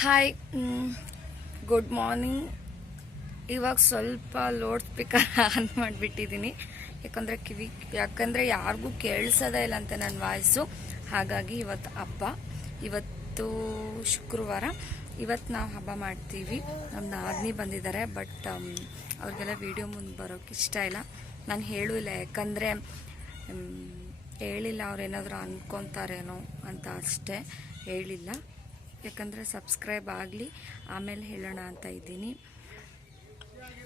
Hi, good morning. ಇವಾಗ ಸ್ವಲ್ಪ loud speaker on ಮಾಡಿಬಿಟ್ಟಿದ್ದೀನಿ, ಯಾಕಂದರೆ ಯಾರಿಗೂ ಕೇಳಿಸೋದೇ ಇಲ್ಲ ಅಂತ ನನ್ನ ವಾಯ್ಸು. ಹಾಗಾಗಿ ಇವತ್ತು ಹಬ್ಬ, ಇವತ್ತು ಶುಕ್ರವಾರ. ಇವತ್ತು ನಾವು ಹಬ್ಬ ಮಾಡ್ತೀವಿ. ನಮ್ಮ ನಾದಿನಿ ಬಂದಿದ್ದಾರೆ, ಬಟ್ ಅವ್ರಿಗೆಲ್ಲ ವಿಡಿಯೋ ಮುಂದೆ ಬರೋಕ್ಕೆ ಇಷ್ಟ ಇಲ್ಲ. ನಾನು ಹೇಳೂ ಇಲ್ಲ, ಯಾಕಂದರೆ ಹೇಳಿಲ್ಲ ಅವ್ರೇನಾದರೂ ಅಂದ್ಕೊತಾರೇನೋ ಅಂತ ಅಷ್ಟೇ ಹೇಳಿಲ್ಲ. ಯಾಕಂದರೆ ಸಬ್ಸ್ಕ್ರೈಬ್ ಆಗಲಿ, ಆಮೇಲೆ ಹೇಳೋಣ ಅಂತ ಇದ್ದೀನಿ.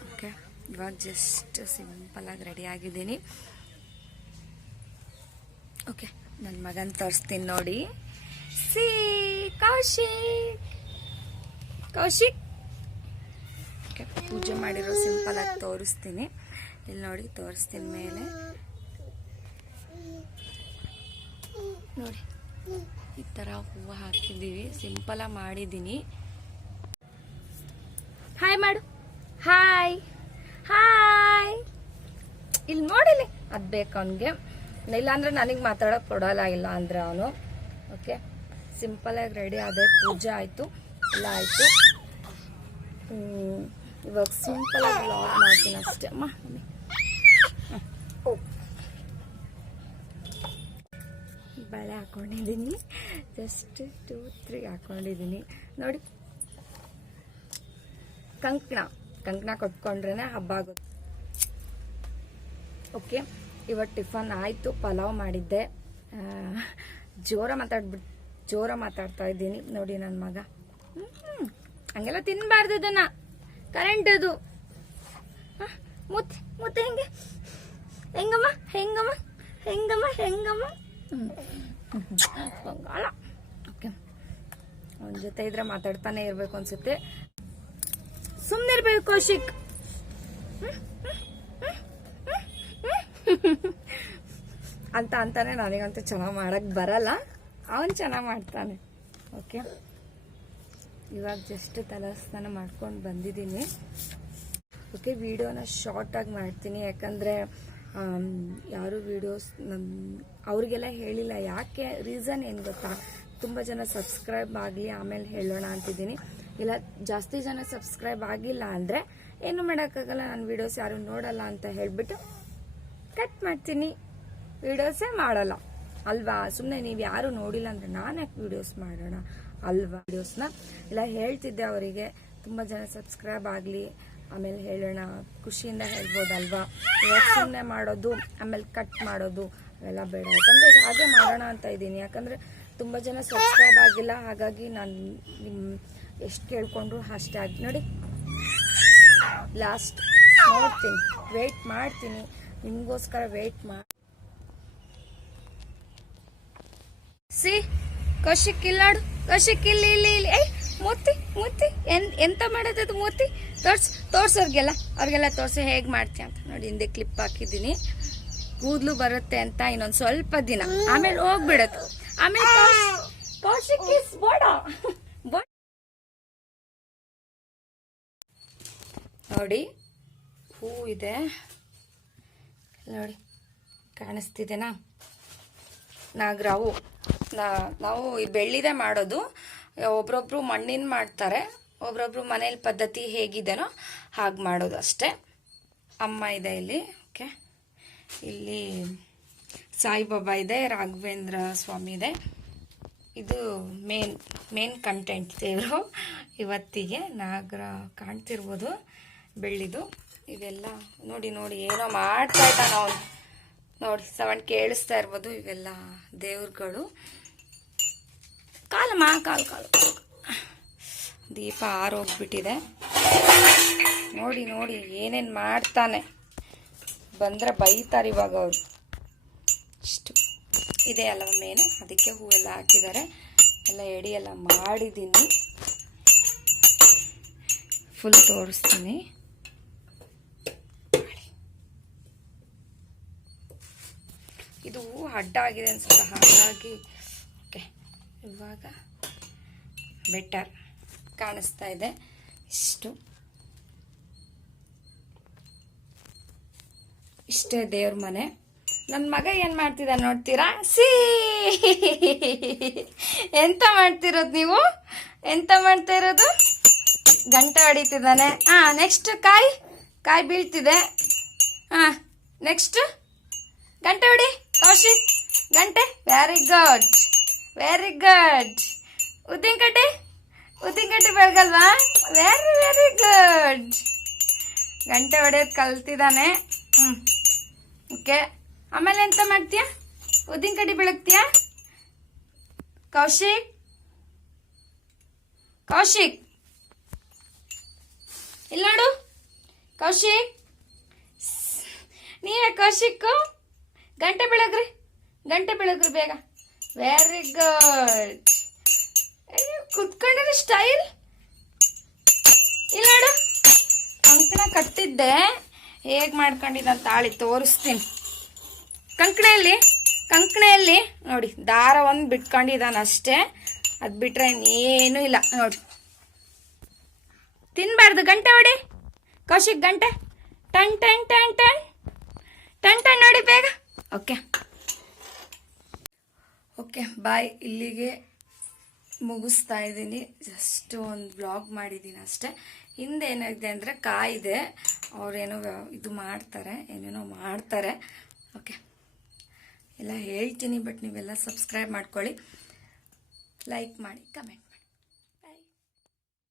ಓಕೆ, ಇವಾಗ ಜಸ್ಟ್ ಸಿಂಪಲಾಗಿ ರೆಡಿ ಆಗಿದ್ದೀನಿ. ಓಕೆ, ನನ್ನ ಮಗನ ತೋರಿಸ್ತೀನಿ ನೋಡಿ. ಕೌಶಿಕ್. ಓಕೆ, ಪೂಜೆ ಮಾಡಿರೋ ಸಿಂಪಲಾಗಿ ತೋರಿಸ್ತೀನಿ. ಇಲ್ಲಿ ನೋಡಿ, ತೋರಿಸ್ತೀನಿ ಮೇಲೆ ನೋಡಿ. ಈ ಥರ ಹೂವು ಹಾಕಿದ್ದೀವಿ, ಸಿಂಪಲಾಗಿ ಮಾಡಿದ್ದೀನಿ. ಹಾಯ್ ಮಾಡು, ಹಾಯ್ ಹಾಯ್. ಇಲ್ಲಿ ನೋಡಿಲಿ, ಅದು ಬೇಕು ಅವನಿಗೆ. ಇಲ್ಲಾಂದ್ರೆ ನನಗೆ ಮಾತಾಡೋಕೆ ಕೊಡೋಲ್ಲ, ಇಲ್ಲ ಅಂದರೆ ಅವನು. ಓಕೆ, ಸಿಂಪಲಾಗಿ ರೆಡಿ ಆದೆ, ಪೂಜೆ ಆಯಿತು, ಎಲ್ಲ ಆಯಿತು. ಇವಾಗ ಸಿಂಪಲಾಗಿ ವ್ಲಾಗ್ ಮಾಡ್ತೀನಿ ಅಷ್ಟೇ. ಅಮ್ಮ ಬಳೆ ಹಾಕೊಂಡಿದ್ದೀನಿ, ಜಸ್ಟ್ 2-3 ಹಾಕೊಂಡಿದ್ದೀನಿ ನೋಡಿ. ಕಂಕಣ ಕೊಟ್ಕೊಂಡ್ರೆ ಹಬ್ಬ ಆಗುತ್ತೆ. ಓಕೆ, ಇವತ್ತು ಟಿಫನ್ ಆಯಿತು, ಪಲಾವ್ ಮಾಡಿದ್ದೆ. ಜೋರ ಮಾತಾಡ್ತಾ ಇದ್ದೀನಿ ನೋಡಿ. ನನ್ನ ಮಗ ಹಂಗೆಲ್ಲ ತಿನ್ನಬಾರ್ದು, ಅದನ್ನ ಕರೆಂಟ್ ಅದು. ಮುತ್ತೆ ಹೆಂಗಮ್ಮ ಬಂಗಾಳ. ಓಕೆ, ಅವನ ಜೊತೆ ಇದ್ರೆ ಮಾತಾಡ್ತಾನೆ ಇರ್ಬೇಕು ಅನ್ಸುತ್ತೆ. ಸುಮ್ಮನೆ ಇರ್ಬೇಕು ಕೌಶಿಕ್. ಅಂತಾನೆ ನನಗಂತೂ ಚೆನ್ನಾಗಿ ಮಾಡಕ್ ಬರಲ್ಲ, ಅವನ್ ಚೆನ್ನಾಗಿ ಮಾಡ್ತಾನೆ. ಓಕೆ, ಇವಾಗ ಜಸ್ಟ್ ತಲಸ್ನಾನ ಮಾಡ್ಕೊಂಡು ಬಂದಿದ್ದೀನಿ. ಓಕೆ, ವಿಡಿಯೋನ ಶಾರ್ಟಾಗಿ ಮಾಡ್ತೀನಿ, ಯಾಕಂದರೆ ಯಾರು ವಿಡಿಯೋಸ್ ಅವ್ರಿಗೆಲ್ಲ ಹೇಳಿಲ್ಲ. ಯಾಕೆ ರೀಸನ್ ಏನು ಗೊತ್ತಾ, ತುಂಬ ಜನ ಸಬ್ಸ್ಕ್ರೈಬ್ ಆಗಲಿ ಆಮೇಲೆ ಹೇಳೋಣ ಅಂತಿದ್ದೀನಿ. ಇಲ್ಲ, ಜಾಸ್ತಿ ಜನ ಸಬ್ಸ್ಕ್ರೈಬ್ ಆಗಿಲ್ಲ ಅಂದರೆ ಏನು ಮಾಡೋಕ್ಕಾಗಲ್ಲ, ನನ್ನ ವಿಡಿಯೋಸ್ ಯಾರು ನೋಡಲ್ಲ ಅಂತ ಹೇಳಿಬಿಟ್ಟು ಕಟ್ ಮಾಡ್ತೀನಿ, ವಿಡಿಯೋಸೇ ಮಾಡಲ್ಲ ಅಲ್ವಾ. ಸುಮ್ಮನೆ ನೀವು ಯಾರು ನೋಡಿಲ್ಲ ಅಂದರೆ ನಾನು ಯಾಕೆ ವಿಡಿಯೋಸ್ ಮಾಡೋಣ ಅಲ್ವಾ. ವಿಡಿಯೋಸ್ನ ಇಲ್ಲ ಹೇಳ್ತಿದ್ದೆ ಅವರಿಗೆ, ತುಂಬ ಜನ ಸಬ್ಸ್ಕ್ರೈಬ್ ಆಗಲಿ ಆಮೇಲೆ ಹೇಳೋಣ, ಖುಷಿಯಿಂದ ಹೇಳ್ಬೋದಲ್ವಾ. ಇವಾಗ ಸುಮ್ಮನೆ ಮಾಡೋದು ಆಮೇಲೆ ಕಟ್ ಮಾಡೋದು ಅವೆಲ್ಲ ಬೇಡ, ಯಾಕಂದರೆ ಹಾಗೆ ಮಾಡೋಣ ಅಂತ ಇದ್ದೀನಿ. ಯಾಕಂದರೆ ತುಂಬ ಜನ ಸಬ್ಸ್ಕ್ರೈಬ್ ಆಗಿಲ್ಲ, ಹಾಗಾಗಿ ನಾನು ನಿಮ್ಮ ಎಷ್ಟು ಕೇಳ್ಕೊಂಡ್ರು ಅಷ್ಟೇ ಆಗಿ ನೋಡಿ. ಲಾಸ್ಟ್ ನೋಡ್ತೀನಿ, ವೆಯ್ಟ್ ಮಾಡ್ತೀನಿ, ನಿಮಗೋಸ್ಕರ ವೆಯ್ಟ್ ಮಾಡಿ. ಕೌಶಿಕ್ ಇಲ್ಲಾಡು, ಕೌಶಿಕ್ ಇಲ್ಲಿ ಇಲ್ಲಿ ಇಲ್ಲಿ. ಮೂತಿ ಎಂತ ಮಾಡೋದದು ಮೂತಿ? ಅವ್ರಿಗೆಲ್ಲ ತೋರ್ಸಿ ಹೇಗೆ ಮಾಡ್ತೀಯ ಅಂತ ನೋಡಿ. ಹಿಂದೆ ಕ್ಲಿಪ್ ಹಾಕಿದ್ದೀನಿ, ಕೂದಲು ಬರುತ್ತೆ ಅಂತ ಇನ್ನೊಂದು ಸ್ವಲ್ಪ ದಿನ, ಆಮೇಲೆ ಹೋಗ್ಬಿಡತ್ತೆ. ಆಮೇಲೆ ಕೌಶಿಕ್ ಇಸ್ ಬೋಡ ನೋಡಿ, ಹೂ ಇದೆ ನೋಡಿ, ಕಾಣಿಸ್ತಿದೆನಾ? ನಾಗರಾವು. ನಾವು ಈ ಬೆಳ್ಳಿದೆ ಮಾಡೋದು. ಒಬ್ರೊಬ್ರು ಮಣ್ಣಿನ ಮಾಡ್ತಾರೆ, ಒಬ್ರೊಬ್ರು ಮನೇಲಿ ಪದ್ಧತಿ ಹೇಗಿದೆನೋ ಹಾಗೆ ಮಾಡೋದು ಅಷ್ಟೇ. ಅಮ್ಮ ಇದೆ ಇಲ್ಲಿ. ಓಕೆ, ಇಲ್ಲಿ ಸಾಯಿಬಾಬಾ ಇದೆ, ರಾಘವೇಂದ್ರ ಸ್ವಾಮಿ ಇದೆ. ಇದು ಮೇನ್ ಕಂಟೆಂಟ್ ದೇವರು ಇವತ್ತಿಗೆ. ನಾಗರ ಕಾಣ್ತಿರ್ಬೋದು, ಬೆಳ್ಳಿದು. ಇವೆಲ್ಲ ನೋಡಿ ಏನೋ ಮಾಡ್ತಾ ಇದ್ದಾನ ಅವನು ನೋಡಿ, ಸೌಂಡ್ ಕೇಳಿಸ್ತಾ ಇರ್ಬೋದು. ಇವೆಲ್ಲ ದೇವ್ರುಗಳು. ಕಾಲು ದೀಪ ಆರೋಗ್ಬಿಟ್ಟಿದೆ ನೋಡಿ. ಏನೇನು ಮಾಡ್ತಾನೆ, ಬಂದರೆ ಬೈತಾರೆ ಇವಾಗ ಅವರು. ಇಷ್ಟು ಇದೆ ಅಲ್ವ ಮೇನು, ಅದಕ್ಕೆ ಹೂವೆಲ್ಲ ಹಾಕಿದ್ದಾರೆ. ಎಲ್ಲ ಎಡಿ ಎಲ್ಲ ಮಾಡಿದ್ದೀನಿ, ಫುಲ್ ತೋರಿಸ್ತೀನಿ. ಇದು ಹೂ ಅಡ್ಡ ಆಗಿದೆ ಅನ್ಸುತ್ತೆ, ಹಾಗಾಗಿ. ಓಕೆ, ಇವಾಗ ಬೆಟರ್ ಕಾಣಿಸ್ತಾ ಇದೆ. ಇಷ್ಟೇ ದೇವ್ರ ಮನೆ. ನನ್ನ ಮಗ ಏನು ಮಾಡ್ತಿದ್ದ ನೋಡ್ತೀರಾ? ಎಂತ ಮಾಡ್ತಿರೋದು ನೀವು? ಎಂತ ಮಾಡ್ತಾ ಇರೋದು? ಗಂಟೆ ಹೊಡಿತಿದ್ದಾನೆ. ನೆಕ್ಸ್ಟ್ ಕಾಯಿ ಬೀಳ್ತಿದೆ. ನೆಕ್ಸ್ಟ್ ಗಂಟೆ ಹೊಡಿ ಕೌಶಿಕ್. ಗಂಟೆ. Very good. ಉದ್ದಿನ ಕಡ್ಡಿ ಬೆಳಗಲ್ವಾ? Very good. ಗಂಟೆ ಹೊಡೆಯೋದು ಕಲ್ತಿದ್ದಾನೆ. ಓಕೆ, ಆಮೇಲೆ ಎಂತ ಮಾಡ್ತೀಯ? ಉದ್ದಿನ ಕಡ್ಡಿ ಬೆಳಗ್ತೀಯ? ಕೌಶಿಕ್ ಇಲ್ಲ ನೋಡು. ಕೌಶಿಕ್, ನೀವೇ ಕೌಶಿಕ್. ಗಂಟೆ ಬೆಳಗ್ರಿ ಬೇಗ. Very good. ಕುತ್ಕೊಂಡಿರೋ ಸ್ಟೈಲ್ ಇಲ್ಲ ನೋಡು. ಕಂಕಣ ಕಟ್ಟಿದ್ದೆ, ಹೇಗೆ ಮಾಡ್ಕೊಂಡಿದ್ದಂತ ತಾಳಿ ತೋರಿಸ್ತೀನಿ. ಕಂಕಣೆಯಲ್ಲಿ ನೋಡಿ ದಾರ ಒಂದು ಬಿಟ್ಕೊಂಡಿದ್ದಾನ ಅಷ್ಟೇ. ಅದು ಬಿಟ್ರೆ ಇನ್ನೇನು ಇಲ್ಲ ನೋಡಿ. ತಿನ್ಬಾರ್ದು. ಗಂಟೆ ಹೊಡಿ ಕೌಶಿಕ್. ಗಂಟೆ ಟನ್ ಟನ್ ಟನ್ ಟನ್ ಟನ್ ಟನ್ ನೋಡಿ ಬೇಗ. Okay bye. ಇಲ್ಲಿಗೆ ಮುಗಿಸ್ತಾ ಇದ್ದೀನಿ. ಜಸ್ಟ್ ಒಂದು ಬ್ಲಾಗ್ ಮಾಡಿದ್ದೀನಿ ಅಷ್ಟೇ. ಹಿಂದೆ ಏನಾಗಿದೆ ಅಂದರೆ ಕಾಯಿದೆ, ಅವರೇನೋ ಇದು ಮಾಡ್ತಾರೆ, ಏನೇನೋ ಮಾಡ್ತಾರೆ. ಓಕೆ, ಎಲ್ಲ ಹೇಳ್ತೀನಿ. ಬಟ್ ನೀವೆಲ್ಲ ಸಬ್ಸ್ಕ್ರೈಬ್ ಮಾಡ್ಕೊಳ್ಳಿ, ಲೈಕ್ ಮಾಡಿ, ಕಮೆಂಟ್